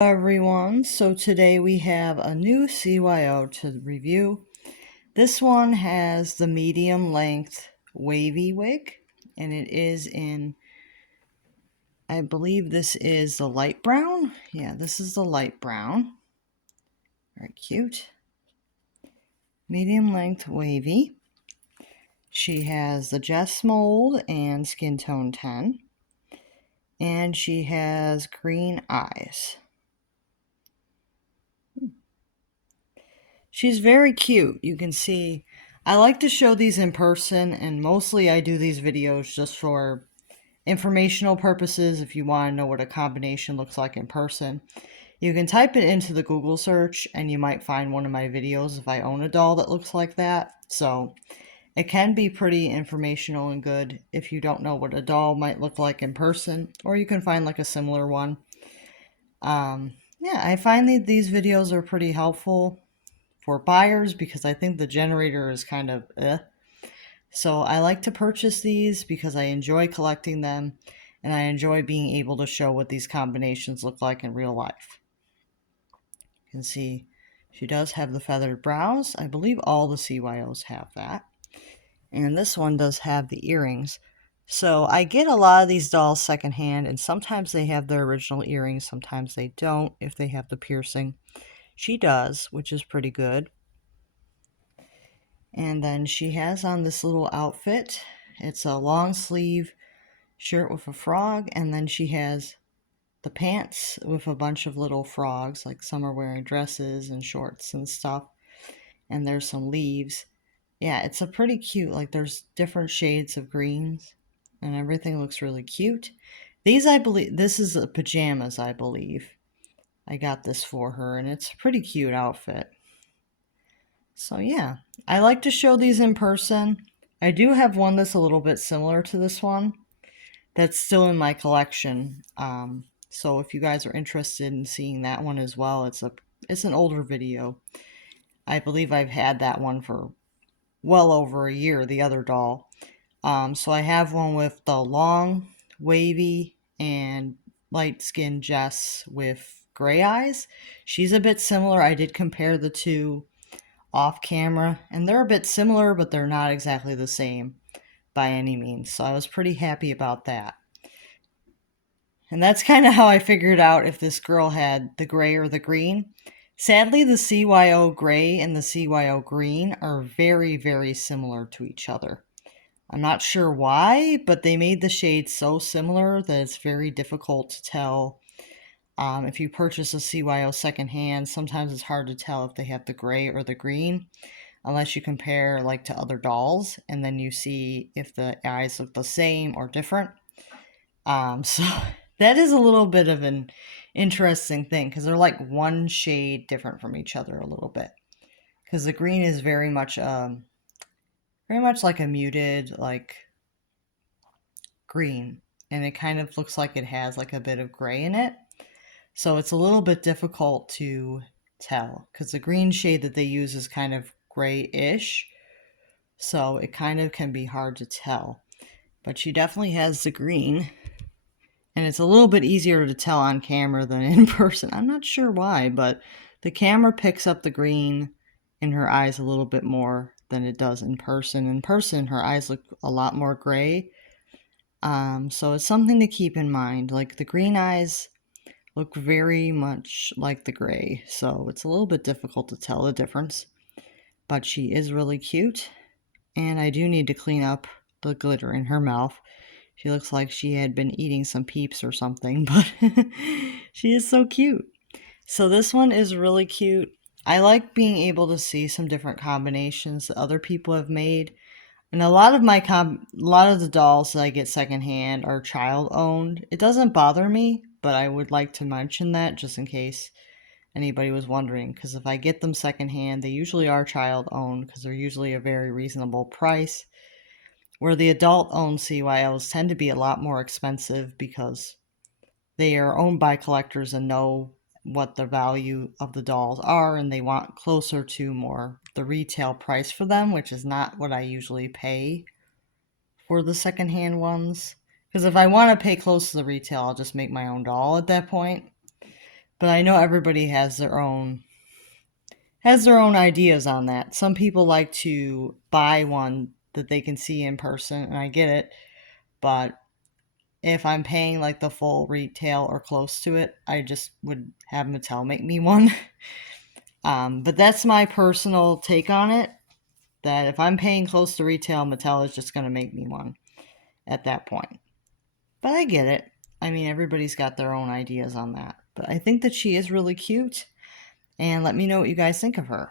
Everyone, so today we have a new CYO to review. This one has the medium length wavy wig, and it is in, I believe this is the light brown. Yeah, this is the light brown. Very cute. Medium length wavy. She has the Jess mold and skin tone 10, and she has green eyes. She's very cute. You can see, I like to show these in person, and mostly I do these videos just for informational purposes. If you want to know what a combination looks like in person, you can type it into the Google search and you might find one of my videos if I own a doll that looks like that. So it can be pretty informational and good if you don't know what a doll might look like in person, or you can find like a similar one. Yeah, I find that these videos are pretty helpful for buyers because I think the generator is kind of So I like to purchase these because I enjoy collecting them and I enjoy being able to show what these combinations look like in real life. You can see she does have the feathered brows. I believe all the CYOs have that. And this one does have the earrings. So I get a lot of these dolls secondhand, and sometimes they have their original earrings, sometimes they don't if they have the piercing. She does, which is pretty good. And then she has on this little outfit. It's a long sleeve shirt with a frog, and then she has the pants with a bunch of little frogs, like some are wearing dresses and shorts and stuff. And there's some leaves. Yeah, it's a pretty cute, like there's different shades of greens and everything looks really cute. These, I believe, this is the pajamas, I believe. I got this for her, and it's a pretty cute outfit. So yeah, I like to show these in person. I do have one that's a little bit similar to this one that's still in my collection. So if you guys are interested in seeing that one as well, it's an older video. I believe I've had that one for well over a year, the other doll. So I have one with the long, wavy, and light skinned Jess with gray eyes. She's a bit similar. I did compare the two off camera, and they're a bit similar, but they're not exactly the same by any means. So I was pretty happy about that. And that's kind of how I figured out if this girl had the gray or the green. Sadly, the CYO gray and the CYO green are very, very similar to each other. I'm not sure why, but they made the shades so similar that it's very difficult to tell. If you purchase a CYO secondhand, sometimes it's hard to tell if they have the gray or the green, unless you compare like to other dolls, and then you see if the eyes look the same or different. So that is a little bit of an interesting thing because they're like one shade different from each other a little bit. Because the green is very much like a muted like green, and it kind of looks like it has like a bit of gray in it. So it's a little bit difficult to tell because the green shade that they use is kind of gray-ish. So it kind of can be hard to tell. But she definitely has the green. And it's a little bit easier to tell on camera than in person. I'm not sure why, but the camera picks up the green in her eyes a little bit more than it does in person. In person, her eyes look a lot more gray. So it's something to keep in mind. Like the green eyes look very much like the gray, so it's a little bit difficult to tell the difference. But she is really cute, and I do need to clean up the glitter in her mouth. She looks like she had been eating some Peeps or something, but she is so cute. So this one is really cute. I like being able to see some different combinations that other people have made. And a lot of the dolls that I get secondhand are child owned. It doesn't bother me, but I would like to mention that just in case anybody was wondering, because if I get them secondhand, they usually are child owned because they're usually a very reasonable price. Where the adult owned CYOs tend to be a lot more expensive because they are owned by collectors and know what the value of the dolls are, and they want closer to more the retail price for them, which is not what I usually pay for the secondhand ones. Because if I want to pay close to the retail, I'll just make my own doll at that point. But I know everybody has their own ideas on that. Some people like to buy one that they can see in person, and I get it. But if I'm paying like the full retail or close to it, I just would have Mattel make me one. But that's my personal take on it. That if I'm paying close to retail, Mattel is just going to make me one at that point. But I get it. I mean, everybody's got their own ideas on that. But I think that she is really cute. And let me know what you guys think of her.